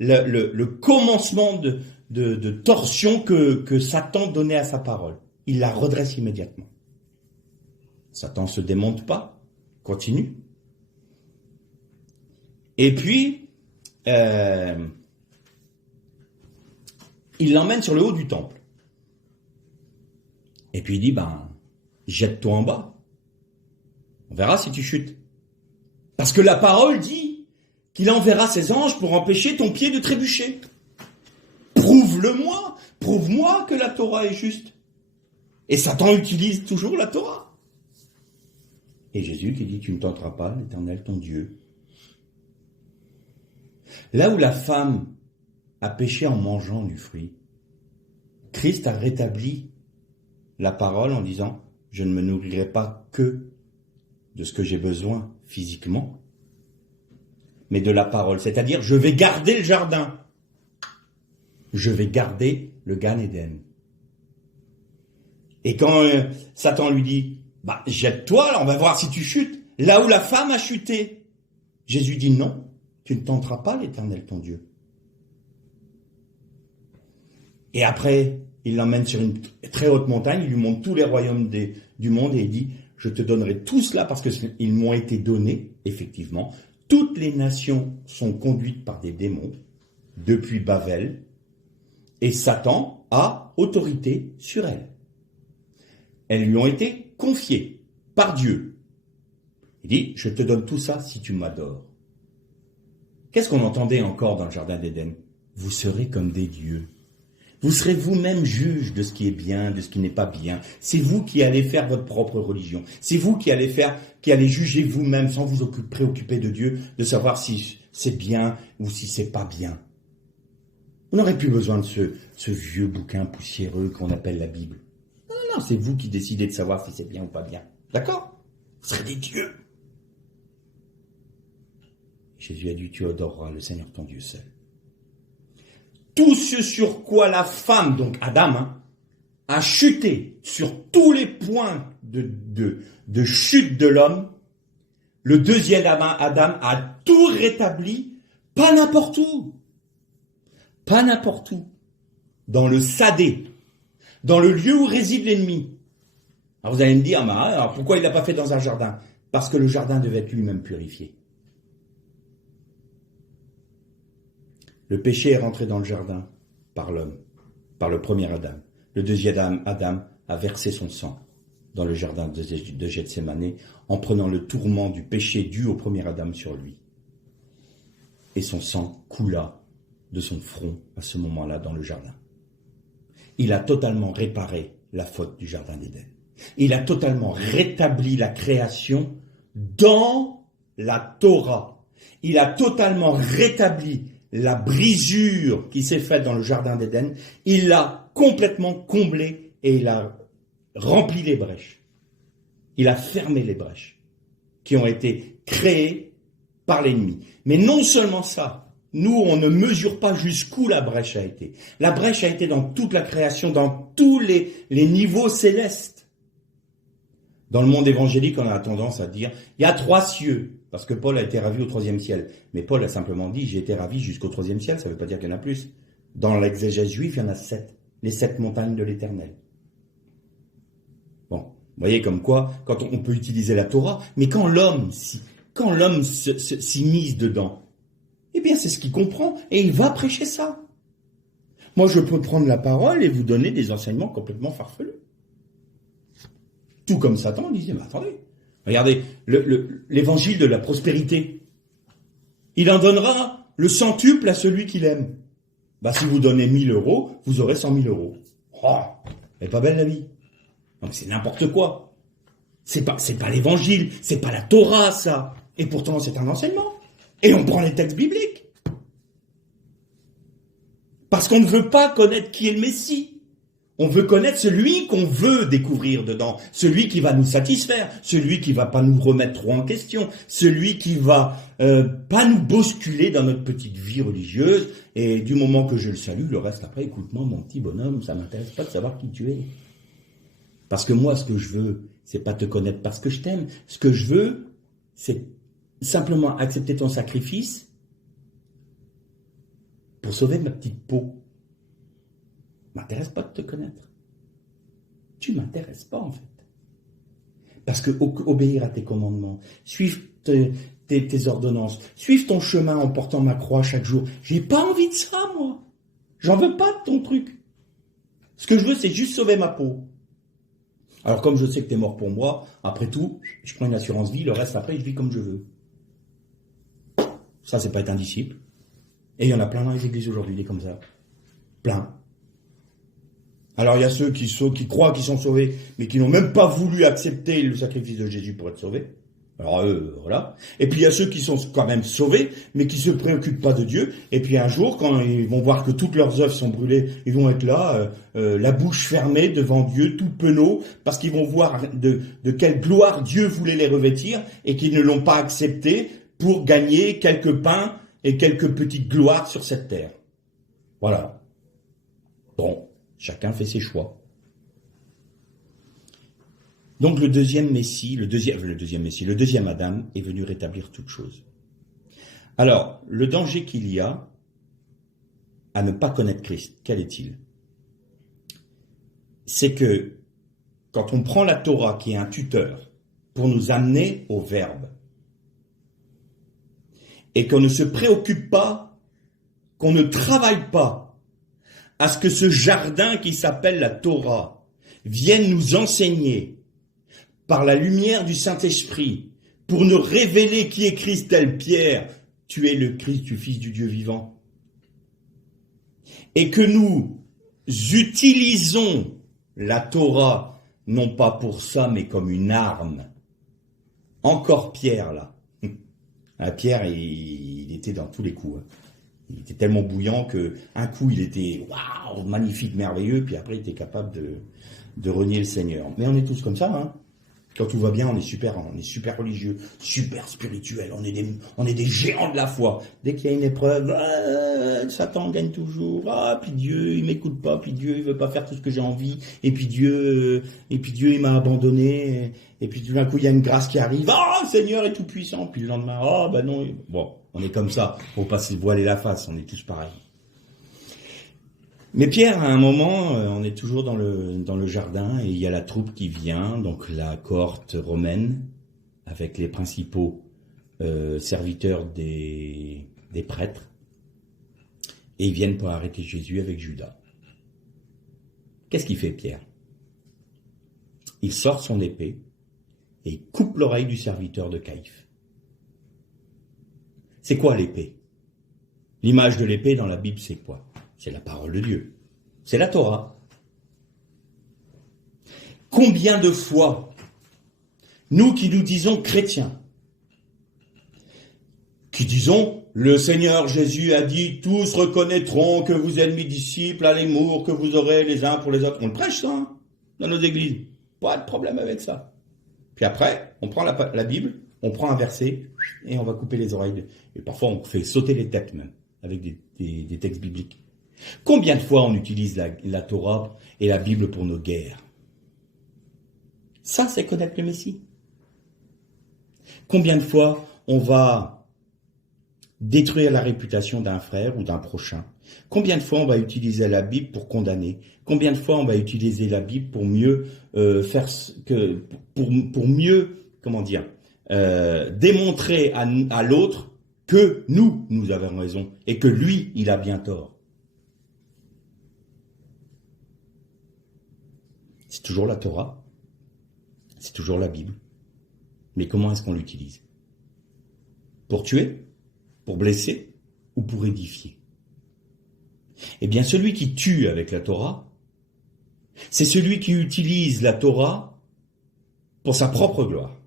le commencement de torsion que Satan donnait à sa parole. Il la redresse immédiatement. Satan ne se démonte pas, continue. Et puis, il l'emmène sur le haut du temple. Et puis il dit, jette-toi en bas. On verra si tu chutes. Parce que la parole dit qu'il enverra ses anges pour empêcher ton pied de trébucher. Prouve-le-moi, prouve-moi que la Torah est juste. Et Satan utilise toujours la Torah. Et Jésus qui dit, tu ne tenteras pas l'Éternel ton Dieu. Là où la femme a péché en mangeant du fruit, Christ a rétabli la parole en disant, je ne me nourrirai pas que de ce que j'ai besoin physiquement, mais de la parole. C'est-à-dire, je vais garder le jardin. Je vais garder le Gan Eden. Et quand Satan lui dit, jette-toi, là, on va voir si tu chutes. Là où la femme a chuté, Jésus dit non, tu ne tenteras pas l'Éternel ton Dieu. Et après, il l'emmène sur une très haute montagne, il lui montre tous les royaumes du monde et il dit, je te donnerai tout cela parce qu'ils m'ont été donnés, effectivement. Toutes les nations sont conduites par des démons, depuis Babel, et Satan a autorité sur elles. Elles lui ont été confiées par Dieu. Il dit, je te donne tout ça si tu m'adores. Qu'est-ce qu'on entendait encore dans le jardin d'Éden ? Vous serez comme des dieux. Vous serez vous-même juge de ce qui est bien, de ce qui n'est pas bien. C'est vous qui allez faire votre propre religion. C'est vous qui allez juger vous-même sans vous préoccuper de Dieu, de savoir si c'est bien ou si c'est pas bien. Vous n'aurez plus besoin de ce vieux bouquin poussiéreux qu'on appelle la Bible. Non, c'est vous qui décidez de savoir si c'est bien ou pas bien. D'accord ? Vous serez des dieux. Jésus a dit, tu adoreras le Seigneur ton Dieu seul. Tout ce sur quoi la femme, donc Adam, a chuté sur tous les points de chute de l'homme, le deuxième Adam a tout rétabli, pas n'importe où. Pas n'importe où. Dans le sadé, dans le lieu où réside l'ennemi. Alors vous allez me dire, alors pourquoi il ne l'a pas fait dans un jardin ? Parce que le jardin devait être lui-même purifié. Le péché est rentré dans le jardin par l'homme, par le premier Adam. Le deuxième Adam a versé son sang dans le jardin de Gethsémane en prenant le tourment du péché dû au premier Adam sur lui. Et son sang coula de son front à ce moment-là dans le jardin. Il a totalement réparé la faute du jardin d'Éden. Il a totalement rétabli la création dans la Torah. Il a totalement rétabli la brisure qui s'est faite dans le jardin d'Éden, il l'a complètement comblée et il a rempli les brèches. Il a fermé les brèches qui ont été créées par l'ennemi. Mais non seulement ça, nous, on ne mesure pas jusqu'où la brèche a été. La brèche a été dans toute la création, dans tous les niveaux célestes. Dans le monde évangélique, on a tendance à dire, il y a 3 cieux, parce que Paul a été ravi au 3e ciel. Mais Paul a simplement dit, j'ai été ravi jusqu'au 3e ciel, ça ne veut pas dire qu'il y en a plus. Dans l'exégèse juif, il y en a 7, les 7 montagnes de l'Éternel. Bon, vous voyez comme quoi, quand on peut utiliser la Torah, mais quand l'homme s'immisce dedans, eh bien c'est ce qu'il comprend, et il va prêcher ça. Moi je peux prendre la parole et vous donner des enseignements complètement farfelus. Tout comme Satan disait, mais attendez, regardez, l'évangile de la prospérité, il en donnera le centuple à celui qu'il aime. Bah si vous donnez 1000 euros, vous aurez 100 000 euros. Oh, elle est pas belle la vie. Donc c'est n'importe quoi. C'est pas l'évangile, c'est pas la Torah ça. Et pourtant c'est un enseignement. Et on prend les textes bibliques. Parce qu'on ne veut pas connaître qui est le Messie. On veut connaître celui qu'on veut découvrir dedans, celui qui va nous satisfaire, celui qui va pas nous remettre trop en question, celui qui va pas nous bousculer dans notre petite vie religieuse, et du moment que je le salue, le reste après, écoute-moi mon petit bonhomme, ça m'intéresse pas de savoir qui tu es. Parce que moi, ce que je veux, c'est pas te connaître parce que je t'aime, ce que je veux, c'est simplement accepter ton sacrifice pour sauver ma petite peau. M'intéresse pas de te connaître. Tu m'intéresses pas en fait. Parce que obéir à tes commandements, suivre tes ordonnances, suivre ton chemin en portant ma croix chaque jour, j'ai pas envie de ça moi. J'en veux pas de ton truc. Ce que je veux c'est juste sauver ma peau. Alors comme je sais que tu es mort pour moi, après tout, je prends une assurance vie, le reste après je vis comme je veux. Ça c'est pas être un disciple. Et il y en a plein dans les églises aujourd'hui, des comme ça. Plein. Alors il y a ceux qui croient qu'ils sont sauvés, mais qui n'ont même pas voulu accepter le sacrifice de Jésus pour être sauvés. Alors voilà. Et puis il y a ceux qui sont quand même sauvés, mais qui se préoccupent pas de Dieu. Et puis un jour, quand ils vont voir que toutes leurs œuvres sont brûlées, ils vont être là, la bouche fermée devant Dieu, tout penaud, parce qu'ils vont voir de quelle gloire Dieu voulait les revêtir, et qu'ils ne l'ont pas accepté pour gagner quelques pains et quelques petites gloires sur cette terre. Voilà. Bon. Chacun fait ses choix. Donc le deuxième Adam est venu rétablir toute chose. Alors, le danger qu'il y a à ne pas connaître Christ, quel est-il? C'est que quand on prend la Torah qui est un tuteur pour nous amener au Verbe, et qu'on ne se préoccupe pas, qu'on ne travaille pas à ce que ce jardin qui s'appelle la Torah vienne nous enseigner par la lumière du Saint-Esprit pour nous révéler qui est Christ tel Pierre, tu es le Christ du Fils du Dieu vivant. Et que nous utilisons la Torah non pas pour ça mais comme une arme. Encore Pierre là. Pierre il était dans tous les coups. Il était tellement bouillant que un coup il était waouh, magnifique, merveilleux, puis après il était capable de renier le Seigneur. Mais on est tous comme ça, hein. Quand tout va bien, on est super religieux, super spirituel, on est des géants de la foi. Dès qu'il y a une épreuve, Satan gagne toujours. Puis Dieu, il m'écoute pas, puis Dieu, il veut pas faire tout ce que j'ai envie, et puis Dieu, il m'a abandonné, et puis tout d'un coup, il y a une grâce qui arrive. Le Seigneur est tout puissant, puis le lendemain, non. Bon, on est comme ça, faut pas se voiler la face, on est tous pareils. Mais Pierre, à un moment, on est toujours dans le jardin et il y a la troupe qui vient, donc la cohorte romaine, avec les principaux serviteurs des prêtres, et ils viennent pour arrêter Jésus avec Judas. Qu'est-ce qu'il fait Pierre? Il sort son épée et il coupe l'oreille du serviteur de Caïphe. C'est quoi l'épée? L'image de l'épée dans la Bible, c'est quoi? C'est la parole de Dieu. C'est la Torah. Combien de fois, nous qui nous disons chrétiens, qui disons Le Seigneur Jésus a dit, tous reconnaîtront que vous êtes mes disciples à l'amour que vous aurez les uns pour les autres. On le prêche ça, hein, dans nos églises. Pas de problème avec ça. Puis après, on prend la Bible, on prend un verset et on va couper les oreilles. Et parfois, on fait sauter les têtes même, avec des textes bibliques. Combien de fois on utilise la Torah et la Bible pour nos guerres? Ça, c'est connaître le Messie. Combien de fois on va détruire la réputation d'un frère ou d'un prochain? Combien de fois on va utiliser la Bible pour condamner? Combien de fois on va utiliser la Bible pour mieux pour mieux, démontrer à l'autre que nous avons raison et que lui, il a bien tort? C'est toujours la Torah, c'est toujours la Bible. Mais comment est-ce qu'on l'utilise? Pour tuer? Pour blesser? Ou pour édifier? Eh bien, celui qui tue avec la Torah, c'est celui qui utilise la Torah pour sa propre gloire.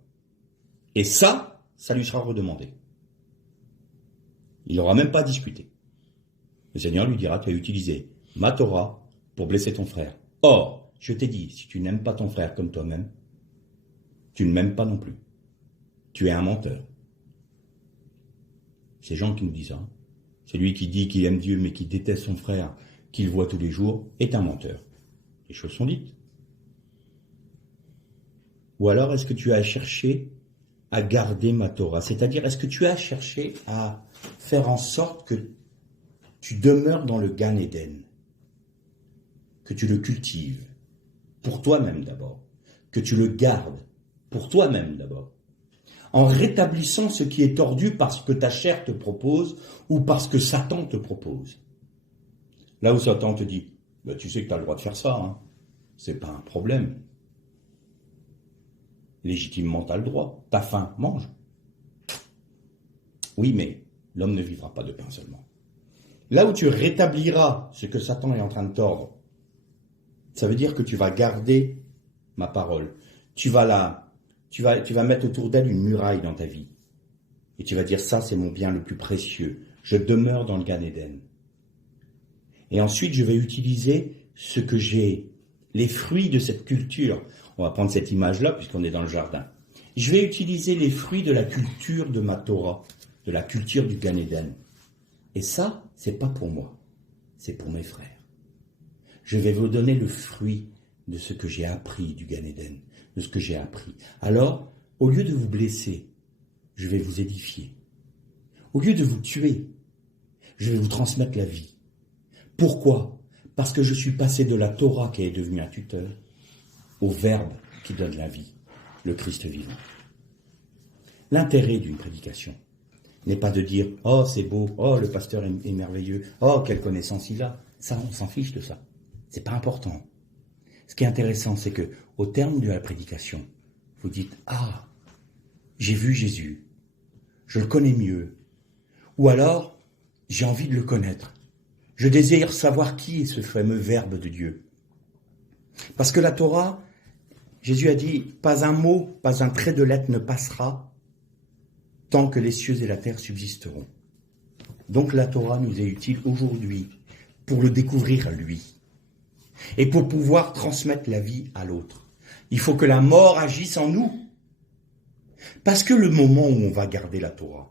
Et ça lui sera redemandé. Il n'aura même pas à discuter. Le Seigneur lui dira, tu as utilisé ma Torah pour blesser ton frère. Or, je t'ai dit, si tu n'aimes pas ton frère comme toi-même, tu ne m'aimes pas non plus. Tu es un menteur. C'est Jean qui nous dit ça. Hein. Celui qui dit qu'il aime Dieu mais qui déteste son frère, qu'il voit tous les jours, est un menteur. Les choses sont dites. Ou alors, est-ce que tu as cherché à garder ma Torah? C'est-à-dire, est-ce que tu as cherché à faire en sorte que tu demeures dans le Gan Eden, que tu le cultives, pour toi-même d'abord, que tu le gardes, pour toi-même d'abord, en rétablissant ce qui est tordu parce que ta chair te propose ou parce que Satan te propose. Là où Satan te dit, tu sais que tu as le droit de faire ça, hein. C'est pas un problème. Légitimement, tu as le droit. T'as faim, mange. Oui, mais l'homme ne vivra pas de pain seulement. Là où tu rétabliras ce que Satan est en train de tordre, ça veut dire que tu vas garder ma parole. Tu vas mettre autour d'elle une muraille dans ta vie. Et tu vas dire, ça c'est mon bien le plus précieux. Je demeure dans le Gan Eden. Et ensuite, je vais utiliser ce que j'ai, les fruits de cette culture. On va prendre cette image-là, puisqu'on est dans le jardin. Je vais utiliser les fruits de la culture de ma Torah, de la culture du Gan Eden. Et ça, c'est pas pour moi, c'est pour mes frères. Je vais vous donner le fruit de ce que j'ai appris du Gan Eden, de ce que j'ai appris. Alors, au lieu de vous blesser, je vais vous édifier. Au lieu de vous tuer, je vais vous transmettre la vie. Pourquoi? Parce que je suis passé de la Torah qui est devenue un tuteur au Verbe qui donne la vie, le Christ vivant. L'intérêt d'une prédication n'est pas de dire « Oh, c'est beau, oh, le pasteur est merveilleux, oh, quelle connaissance il a ». Ça, on s'en fiche de ça. C'est pas important. Ce qui est intéressant, c'est que au terme de la prédication, vous dites « Ah, j'ai vu Jésus, je le connais mieux. » Ou alors, j'ai envie de le connaître. Je désire savoir qui est ce fameux Verbe de Dieu. Parce que la Torah, Jésus a dit « Pas un mot, pas un trait de lettre ne passera tant que les cieux et la terre subsisteront. » Donc la Torah nous est utile aujourd'hui pour le découvrir lui. Et pour pouvoir transmettre la vie à l'autre. Il faut que la mort agisse en nous. Parce que le moment où on va garder la Torah,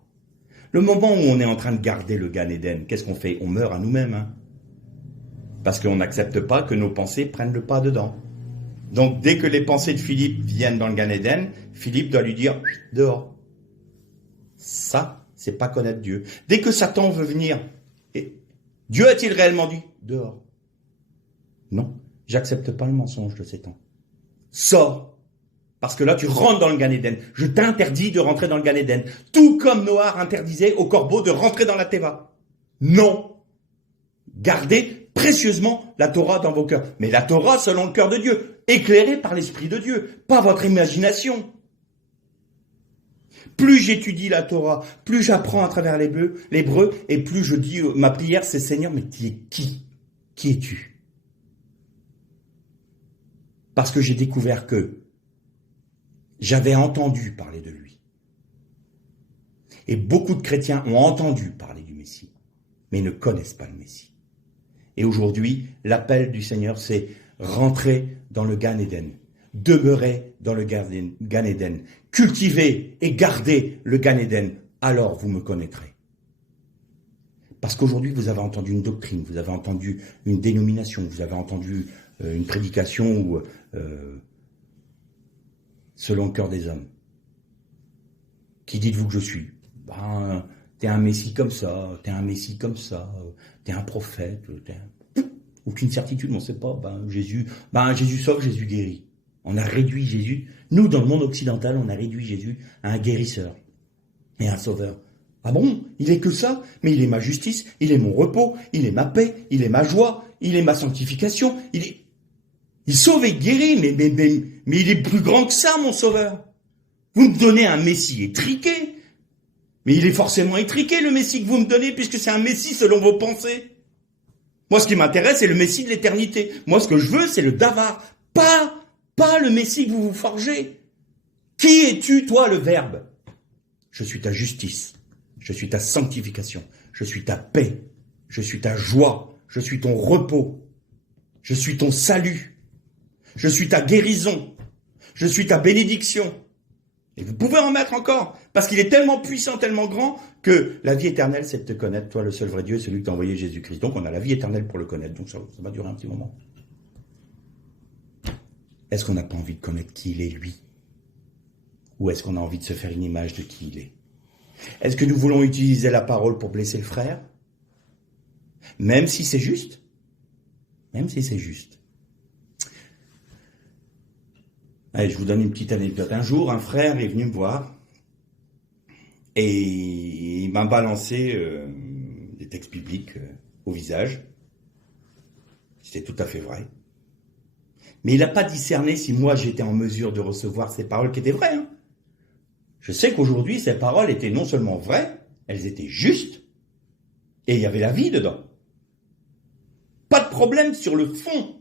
le moment où on est en train de garder le Gan Eden, qu'est-ce qu'on fait? On meurt à nous-mêmes. Hein, parce qu'on n'accepte pas que nos pensées prennent le pas dedans. Donc dès que les pensées de Philippe viennent dans le Gan Eden, Philippe doit lui dire « dehors ». Ça, c'est pas connaître Dieu. Dès que Satan veut venir, Dieu a-t-il réellement dit « dehors ». Non, j'accepte pas le mensonge de Satan. Sors, parce que là tu rentres dans le Gan Eden. Je t'interdis de rentrer dans le Gan Eden. Tout comme Noah interdisait au corbeau de rentrer dans la Teva. Non. Gardez précieusement la Torah dans vos cœurs. Mais la Torah selon le cœur de Dieu, éclairée par l'Esprit de Dieu, pas votre imagination. Plus j'étudie la Torah, plus j'apprends à travers l'hébreu, et plus je dis, ma prière c'est Seigneur, mais tu es qui? Qui es-tu? Parce que j'ai découvert que j'avais entendu parler de lui. Et beaucoup de chrétiens ont entendu parler du Messie, mais ne connaissent pas le Messie. Et aujourd'hui, l'appel du Seigneur, c'est rentrer dans le Gan Eden, demeurer dans le Gan Eden, cultiver et garder le Gan Eden, alors vous me connaîtrez. Parce qu'aujourd'hui, vous avez entendu une doctrine, vous avez entendu une dénomination, vous avez entendu une prédication ou selon le cœur des hommes. Qui dites-vous que je suis? Ben, t'es un messie comme ça, t'es un messie comme ça, t'es un prophète, aucune certitude, on ne sait pas. Jésus sauve, Jésus guérit. On a réduit Jésus, nous dans le monde occidental, on a réduit Jésus à un guérisseur et un sauveur. Ah bon? Il est que ça? Mais il est ma justice, il est mon repos, il est ma paix, il est ma joie, il est ma sanctification, il sauve et guérit, mais il est plus grand que ça, mon sauveur. Vous me donnez un Messie étriqué, mais il est forcément étriqué, le Messie que vous me donnez, puisque c'est un Messie selon vos pensées. Moi, ce qui m'intéresse, c'est le Messie de l'éternité. Moi, ce que je veux, c'est le Davar, pas le Messie que vous vous forgez. Qui es-tu, toi, le Verbe? Je suis ta justice, je suis ta sanctification, je suis ta paix, je suis ta joie, je suis ton repos, je suis ton salut, je suis ta guérison, je suis ta bénédiction. Et vous pouvez en mettre encore, parce qu'il est tellement puissant, tellement grand, que la vie éternelle, c'est de te connaître, toi le seul vrai Dieu, et celui que t'a envoyé Jésus-Christ. Donc on a la vie éternelle pour le connaître, donc ça va durer un petit moment. Est-ce qu'on n'a pas envie de connaître qui il est, lui? Ou est-ce qu'on a envie de se faire une image de qui il est? Est-ce que nous voulons utiliser la parole pour blesser le frère? Même si c'est juste? Même si c'est juste. Allez, je vous donne une petite anecdote. Un jour, un frère est venu me voir et il m'a balancé des textes bibliques au visage. C'était tout à fait vrai. Mais il n'a pas discerné si moi j'étais en mesure de recevoir ces paroles qui étaient vraies. Hein. Je sais qu'aujourd'hui, ces paroles étaient non seulement vraies, elles étaient justes et il y avait la vie dedans. Pas de problème sur le fond.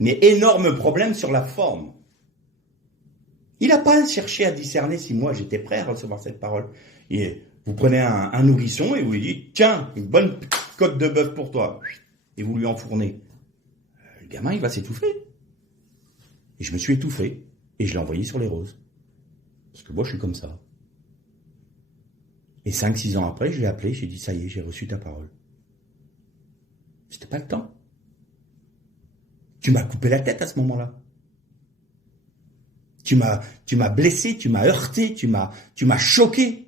Mais énorme problème sur la forme. Il n'a pas cherché à discerner si moi j'étais prêt à recevoir cette parole. Et vous prenez un nourrisson et vous lui dites, tiens, une bonne côte de bœuf pour toi. Et vous lui enfournez. Le gamin, il va s'étouffer. Et je me suis étouffé. Et je l'ai envoyé sur les roses. Parce que moi, je suis comme ça. Et 5-6 ans après, je l'ai appelé, j'ai dit, ça y est, j'ai reçu ta parole. C'était pas le temps. Tu m'as coupé la tête à ce moment-là. Tu m'as blessé, tu m'as heurté, tu m'as choqué.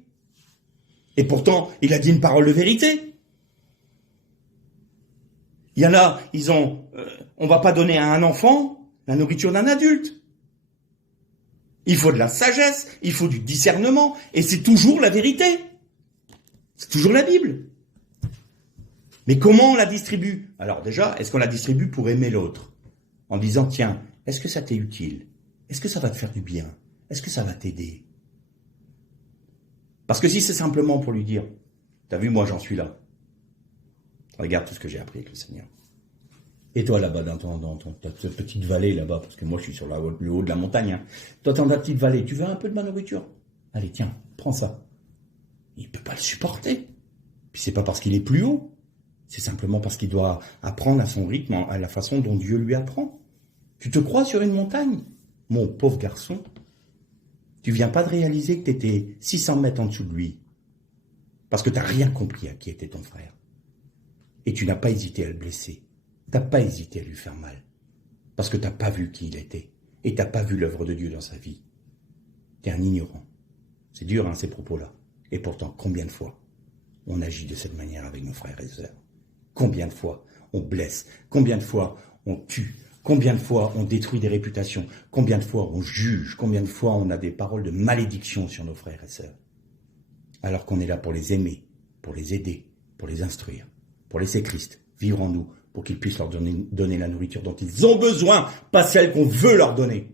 Et pourtant, il a dit une parole de vérité. Il y en a, on va pas donner à un enfant la nourriture d'un adulte. Il faut de la sagesse, il faut du discernement, et c'est toujours la vérité. C'est toujours la Bible. Mais comment on la distribue? Alors déjà, est-ce qu'on la distribue pour aimer l'autre? En disant, tiens, est-ce que ça t'est utile? Est-ce que ça va te faire du bien? Est-ce que ça va t'aider? Parce que si c'est simplement pour lui dire, t'as vu, moi j'en suis là. Regarde tout ce que j'ai appris avec le Seigneur. Et toi là-bas, dans ta petite vallée là-bas, parce que moi je suis sur le haut de la montagne, hein. Toi dans ta petite vallée, tu veux un peu de ma nourriture? Allez, tiens, prends ça. Il ne peut pas le supporter. Puis c'est pas parce qu'il est plus haut. C'est simplement parce qu'il doit apprendre à son rythme, à la façon dont Dieu lui apprend. Tu te crois sur une montagne? Mon pauvre garçon, tu viens pas de réaliser que tu étais 600 mètres en dessous de lui. Parce que tu n'as rien compris à qui était ton frère. Et tu n'as pas hésité à le blesser. Tu n'as pas hésité à lui faire mal. Parce que tu n'as pas vu qui il était. Et tu n'as pas vu l'œuvre de Dieu dans sa vie. Tu es un ignorant. C'est dur, hein, ces propos-là. Et pourtant, combien de fois on agit de cette manière avec nos frères et sœurs? Combien de fois on blesse? Combien de fois on tue? Combien de fois on détruit des réputations? Combien de fois on juge? Combien de fois on a des paroles de malédiction sur nos frères et sœurs? Alors qu'on est là pour les aimer, pour les aider, pour les instruire, pour laisser Christ vivre en nous, pour qu'ils puissent leur donner la nourriture dont ils ont besoin, pas celle qu'on veut leur donner.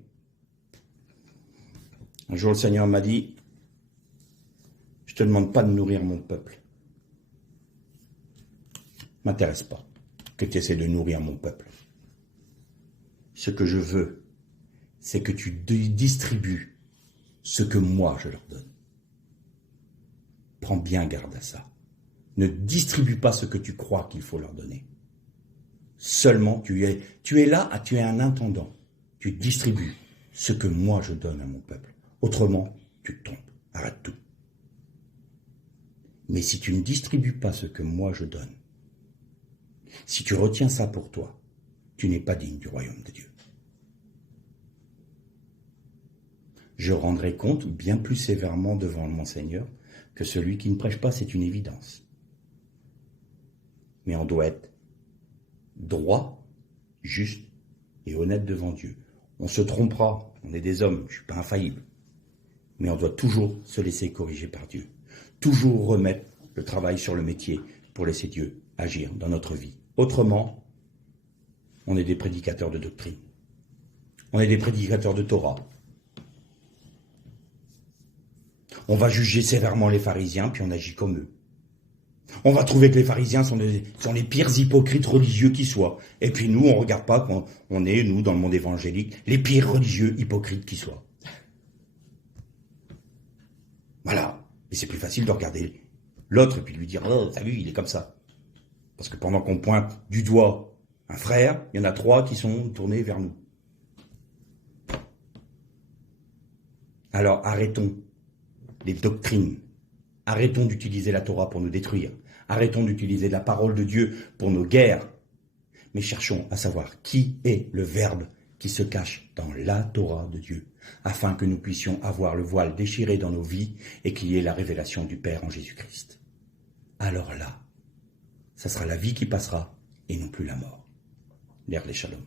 Un jour, le Seigneur m'a dit, je te demande pas de nourrir mon peuple. M'intéresse pas que tu essaies de nourrir mon peuple. Ce que je veux, c'est que tu distribues ce que moi je leur donne. prends bien garde à ça. Ne distribue pas ce que tu crois qu'il faut leur donner. Seulement, tu es là, tu es un intendant. Tu distribues ce que moi je donne à mon peuple. Autrement, tu te trompes. Arrête tout. Mais si tu ne distribues pas ce que moi je donne, si tu retiens ça pour toi, tu n'es pas digne du royaume de Dieu. Je rendrai compte bien plus sévèrement devant mon Seigneur que celui qui ne prêche pas, c'est une évidence. Mais on doit être droit, juste et honnête devant Dieu. On se trompera, on est des hommes, je ne suis pas infaillible. Mais on doit toujours se laisser corriger par Dieu. Toujours remettre le travail sur le métier pour laisser Dieu agir dans notre vie. Autrement, on est des prédicateurs de doctrine. On est des prédicateurs de Torah. On va juger sévèrement les pharisiens, puis on agit comme eux. On va trouver que les pharisiens sont les pires hypocrites religieux qui soient. Et puis nous, on ne regarde pas qu'on est, nous, dans le monde évangélique, les pires religieux hypocrites qui soient. Voilà. Et c'est plus facile de regarder l'autre et puis de lui dire « Oh, t'as vu, il est comme ça ». Parce que pendant qu'on pointe du doigt un frère, il y en a 3 qui sont tournés vers nous. Alors arrêtons les doctrines. Arrêtons d'utiliser la Torah pour nous détruire. Arrêtons d'utiliser la parole de Dieu pour nos guerres. Mais cherchons à savoir qui est le Verbe qui se cache dans la Torah de Dieu, afin que nous puissions avoir le voile déchiré dans nos vies et qu'il y ait la révélation du Père en Jésus-Christ. Alors là, ça sera la vie qui passera et non plus la mort. L'air les shalom.